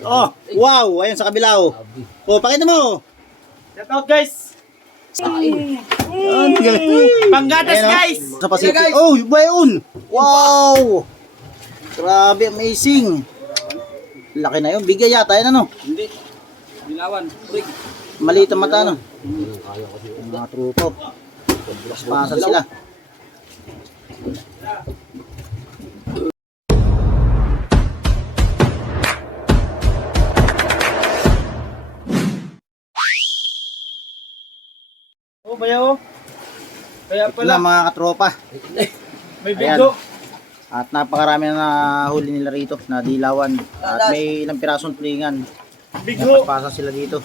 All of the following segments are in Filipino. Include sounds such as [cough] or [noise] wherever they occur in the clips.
Oh, wow, ayun sa kabila oh. Oh, pakita mo. Shout out guys. Galing. Panggatas oh. guys. Sa Pacific. Oh, bayon. Wow. Grabe, amazing. Laki na yun. Bigay yata yan ano. Hindi. Bilawan. Brig. Maliit ang mata no. Mga trupo. Paspasan sila. Oh, bayaw. Kaya Ito pala, na mga katropa. may bigo. At napakarami na nahuli nila rito na dilawan. At may ilang pirasong tulingan. Bigo. Napasa sila dito.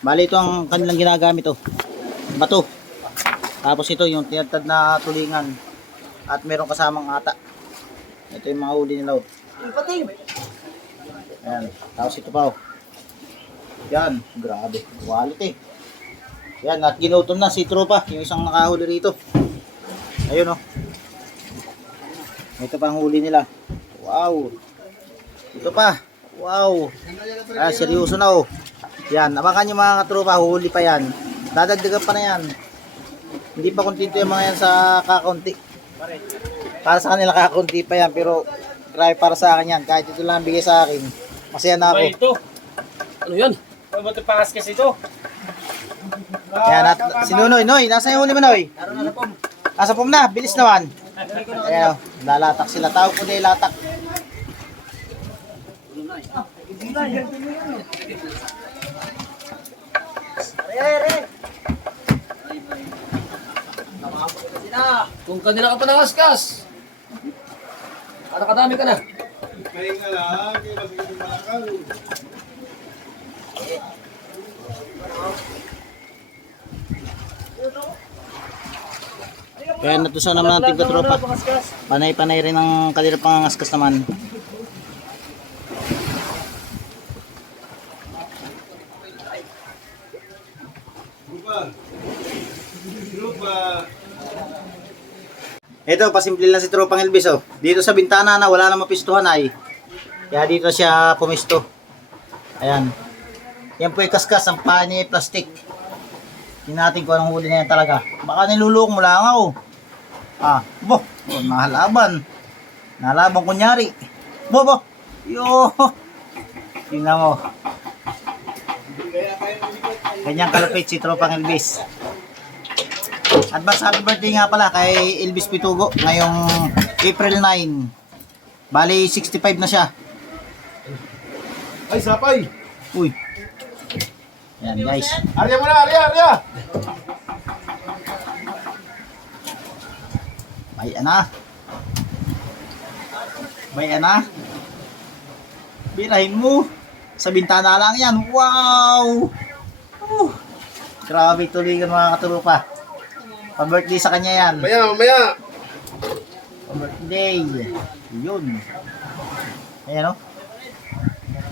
Bali ito ang kanilang ginagamit oh. Bato. Tapos ito yung tinatad na tulingan. At meron kasamang ata. Ito yung mga huli nila oh. Ayan. Tapos ito pa oh. Yan. Grabe. Quality. Yan. At ginutom na si Tropa. Yung isang nakahuli rito. Ayun oh. Ito pa ang huli nila. Wow. Ito pa. Wow. Ah, seryoso na oh. Yan, abakan nyo mga katropa, huli pa yan. Dadagdagan pa na yan. Hindi pa kontento yung mga yan sa kakunti. Para sa kanila kakunti pa yan, pero grabe para sa akin yan. Kahit ito lang bigay sa akin, masaya na Ay, ako. ito. Ano yan? Ano ba ito pangas kasi ito? Yan, at si Nunoy, Noy, nasa yung huli mo Noy? Nasa pom na, bilis naman. Ayan, oh, lalatak sila. Tawag ko na latak. Kung kanila ka pa nangaskas. Ano kadami ka na? Kaya natusan naman natin katropa. Panay-panay rin ang kanilang pangangaskas naman. Ito, pasimple lang si Tropang Elvis oh. Dito sa bintana na wala na mapistuhan ay. Kaya dito siya pumisto. Ayan. Yan po yung kaskas, ang ay plastic. Tingnan natin kung anong huli na talaga. Baka nilulok mo lang ako. Ah, bo, oh, nahalaban. Nahalaban kunyari. Bo, bo. Yo. Tingnan mo. Kanyang kalapit si Tropang Elvis. Advance happy birthday nga pala kay Elvis Pitugo ngayong April 9. Bali 65 na siya. Ay, sapay! Uy. Yan guys. Arya mo na, Arya, Arya! May ana. May ana. Birahin mo. Sa bintana lang yan. Wow! Uh, grabe tuloy mga katurupa. Pa-birthday sa kanya yan. Maya, mamaya! Pa-birthday. Yun. Ayan o.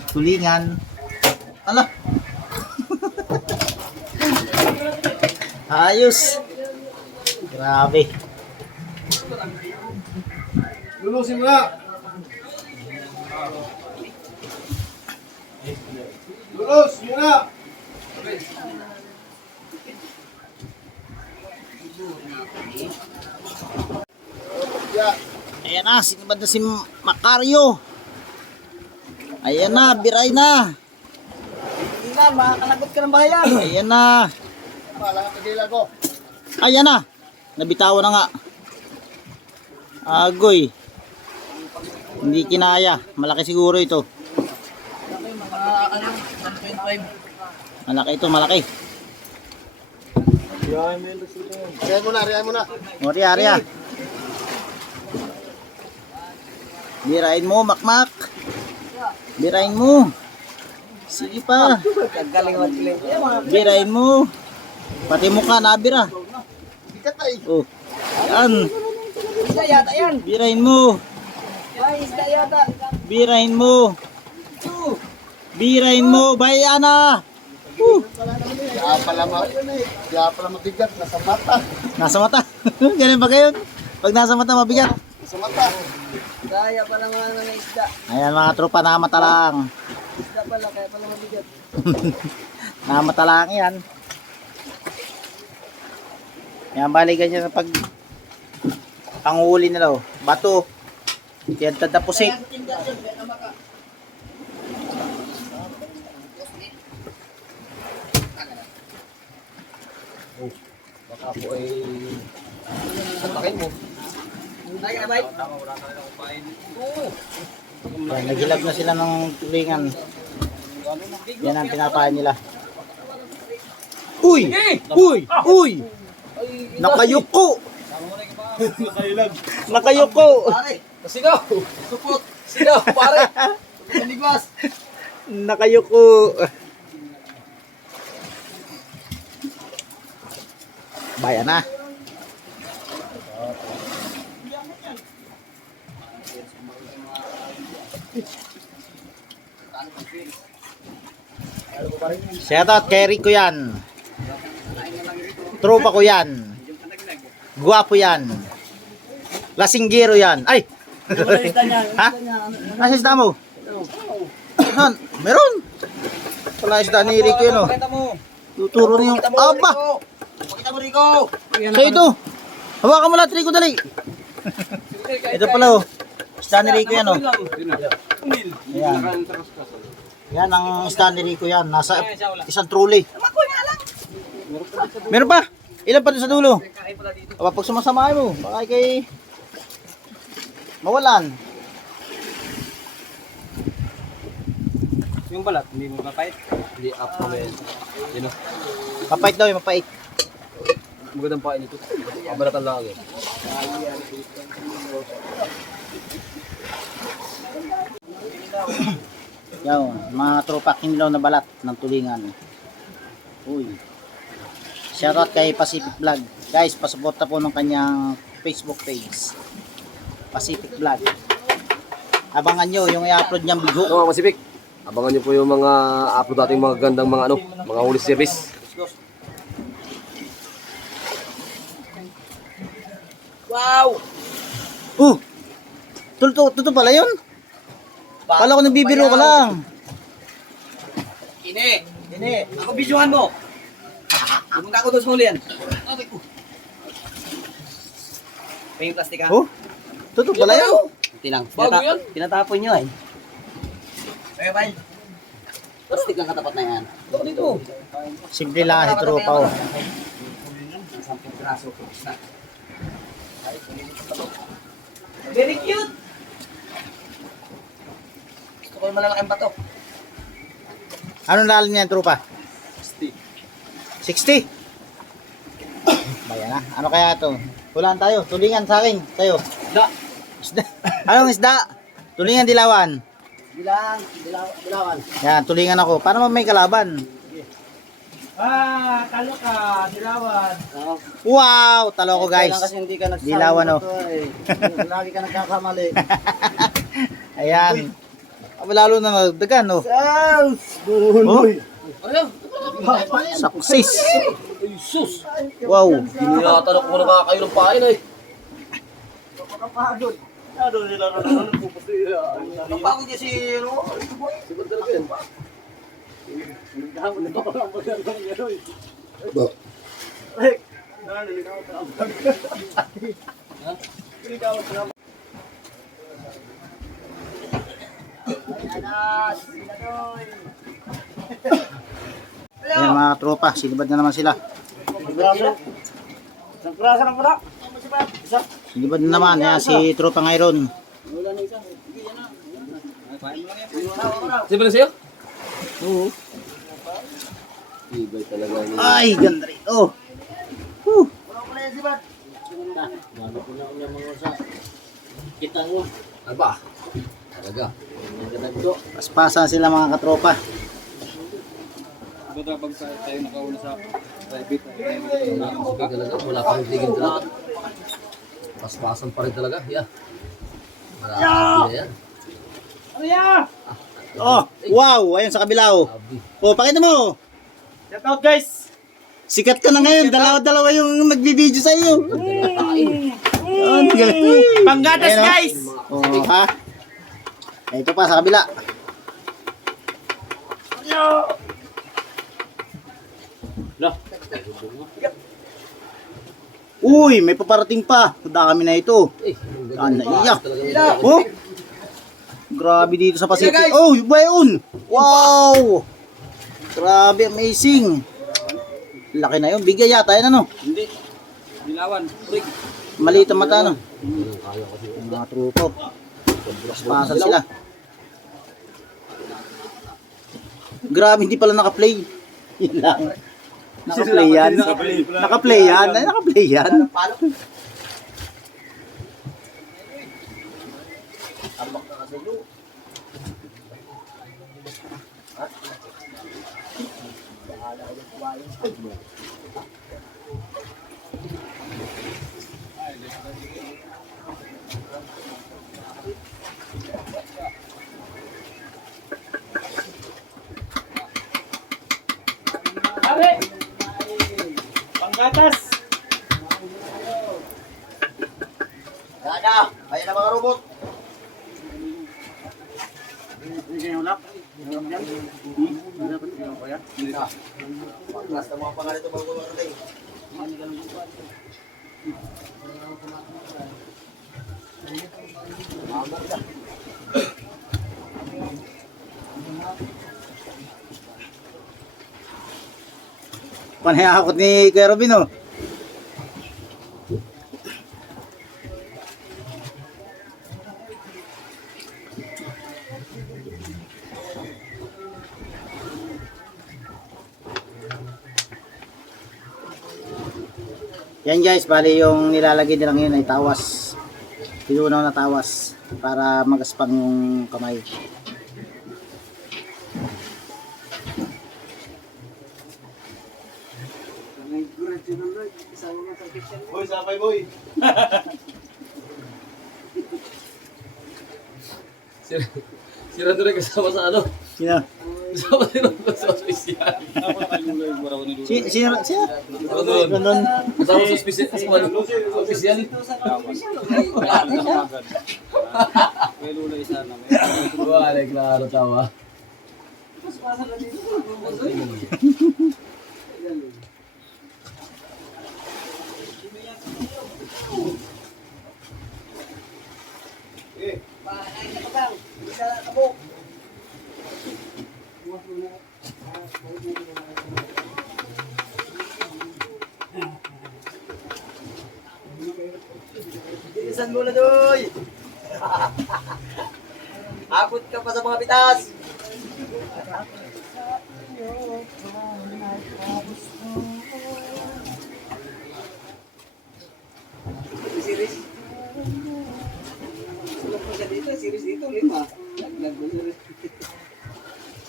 Tulingan. Ala. [laughs] Ayos. Grabe. Lulusin mo na! Lulus mo na! Ayan na, sinibad na si Macario. Ayan na, biray na. Hindi na, makakalagot ka ng bayan. Ayan na. Wala ka ko. Ayan na. Nabitawan na nga. Agoy. Hindi kinaya. Malaki siguro ito. Malaki ito, malaki. Arya mo na, Arya mo na. Mori, Arya. Birain mo, makmak. Birain mo. Sige pa. Galing mo sila. Birain mo. Pati mukha nabira. Oh. Yan. Birain mo. Birain mo. Birain mo. Bayana. Uh, Kaya pala, ma kaya pala mabigat, nasa mata. nasa mata. [laughs] Ganun ba kayo? Pag nasa mata, mabigat. Nasa mata. Daya pa naman ng isda. Ayan mga tropa, namata lang. Isda pala, kaya pala mabigat. [laughs] Namata lang yan. Yan, bali ganyan na pag panghuli nila oh. Bato. Yan tadapusik. Baka po ay... Santakin mo. Daya, bay. Yan, nagilab na sila ng tulingan. Yan ang pinakain nila. Uy! Uy! Uy! Nakayuko! [laughs] Nakayuko! Pare, Sigaw! supot. Sigaw, pare! Panigwas. Nakayuko! Bayan na. Shoutout kay Rico yan. Tropa ko yan. Guwapo yan. Lasinggero yan. Ay! ha? Nasa isda mo? Saan? Meron! Wala isda ni Rico yun oh. Mo. Tuturo niyo. Aba! Pakita mo, Rico. So ito. Hawakan mo lahat Rico dali. Ito pala oh. Isda ni Rico yan oh. Ayan. Yan ang isda ni Rico yan. Nasa isang trolley. Meron pa. Ilan pa doon sa dulo? Aba, pag sumasamahin mo, baka kay mawalan. Yung balat, hindi mo kapait. Hindi up kami. Yun o. Mapait daw, eh, mapait. Magandang pain ito. Kabalatan lang agad. [coughs] Yan, mga tropa kinilaw na balat ng tulingan. Uy. Shoutout kay Pacific Vlog. Guys, pasuporta po ng kanyang Facebook page. Pacific Vlog. Abangan nyo yung i-upload niyang bigo. Ano mga masipik? Abangan niyo po yung mga upload nating mga gandang mga ano, mga huli service. Wow! Uh! Tuto, tuto pala yun? Kala ko nagbibiro ka lang. Kine! Kine! Ako bidyuhan mo! Pumunta ako doon sa huli yan. Okay ko. Pa yung plastic ha? Oh? Tuto pala yun? Hindi lang. Bago Tinata- yan? Tinatapon nyo eh. Kaya ba? Plastic lang katapat na yan. Ito dito. Simple lang si tropa oh. Sampung piraso. Very cute! Gusto ko yung malalaking bato. Anong lalim niyan tropa? 60. 60? Bayan na. Ano kaya to? Hulaan tayo. Tulingan sa akin. Tayo. Da. Isda. Anong isda? Tulingan dilawan. Bilang, bilaw, bilawan. Yan, tulingan ako. Paano mo may kalaban? Ah, talo ka, dilawan. Wow! Talo ko guys. Kasi hindi ka nagsama. Dilawan, oh. eh. Lagi ka nagkakamali. [laughs] Ayan. Aba, lalo na nagdagan, no? Sounds! Oh, Ano? Success. Ay, sus! Wow. Tinatanong ko na mga kayo ng pain eh. Kapagod. Ano nila na naman pupusira? Kapagod niya si ano? Siguro talaga yan. Nagdahon na ako lang magandang gano'n. Ba? Eh, nalilikaw ka lang. Nalilikaw ka lang. Ayan mga tropa. Sinibad na naman sila. Sinibad na naman. Ayan si tropa ngayon. Wala na yan yan. Sa'yo? Oo. Ay, ganda rin. Oh. Yan Bat. Kita mo. Aba. Talaga. Paspasan sila mga katropa. Nakakasipay talaga. Wala pa rin tigil talaga. Paspasan pa rin talaga. Yeah. Marami na yan. Oh, wow. Ayun sa kabila oh. Oh, pakita mo. Shout out guys. Sikat ka na ngayon. Dalawa-dalawa yung nagbibideo sa iyo. Galing. Panggatas Ayun, oh. guys. Oh, ha? Ito pa sa kabila. Lah. Uy, may paparating pa. Dami na ito. Eh, Saan na iyak? Talagang- Oh! Grabe dito sa Pacific. Oh, bayon! Wow! Grabe, amazing. Laki na yun. Bigay yata yan ano. Hindi. Bilawan. Rig. Maliit ang mata no. Mga trupo. Paspasan sila. Grabe, hindi pala naka-play. [laughs] Yun lang. Naka-play yan. Naka-play yan. Ay, naka-play yan. Dada, Basta mga pangalan ito bago marating. Panayakot ni Kuya Robin oh. Yan guys, bali yung nilalagay nilang yun ay tawas. Tinunaw na tawas para magaspang yung kamay. Boy, sabay boy. [laughs] Sira, sira doon kasama sa ano? Sino? Kasama din ako sa ospisyal. Si, sino? Sino? Doon. Ganun. Kasama sa. Kasama sa ospisyal. Wala, klaro tawa. Bilisan mo na doy. [laughs] Abot ka pa sa mga bitas. Series. Sulok dito, series dito, lima.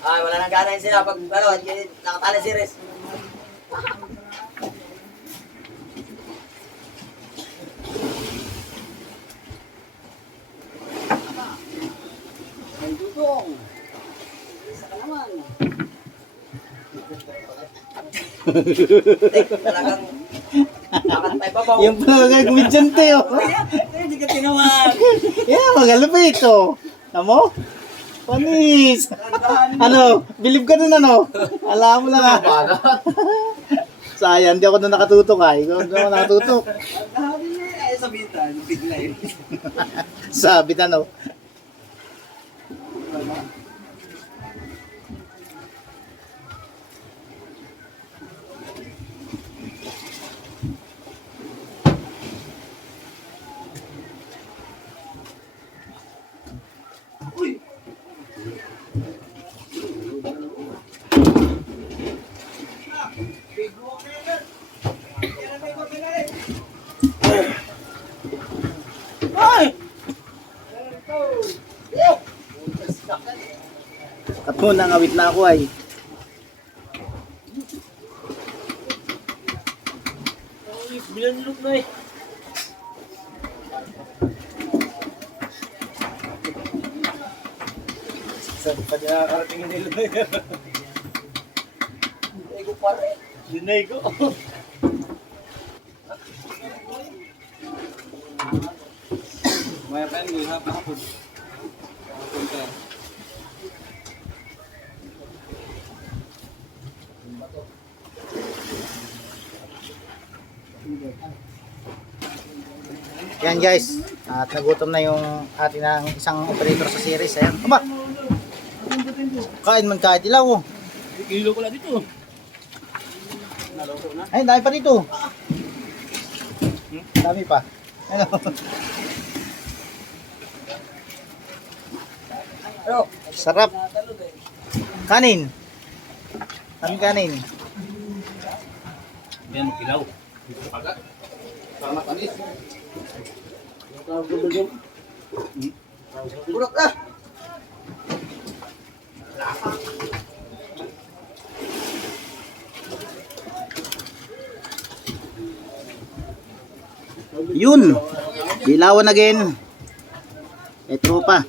Ay, wala nang gana yun sila pag ano, nakatala series. Ay, dudong. Isa ka naman. Ay, talagang dapat may babaw. Yung pala mga kumidyante oh. Hindi ka tinaman. Yeah, magalupit oh. Amo? Panis. Ano? Bilib ka dun ano? Alam mo lang ah. Sayang, hindi ako doon nakatutok ah. Ikaw doon ako nakatutok. Ay, sabitan, bigla yun. Sabi na no. At muna, ngawit na ako ay. Binanlok na eh. Saan pa niya nakarating yung nilo? Ego pa rin. Dinego. May pen ko hapon hapon. Yan guys, at nagutom na yung atin ng isang operator sa series. Ayan, aba! Kain man kahit ilaw. oh. Kilo ko lang dito. Ay, dami pa dito. Dami pa. Ano? Sarap. Kanin. Kami kanin. Yan, kilaw. Sama kanis. Burok na. Yun. Dilawan again. May tropa.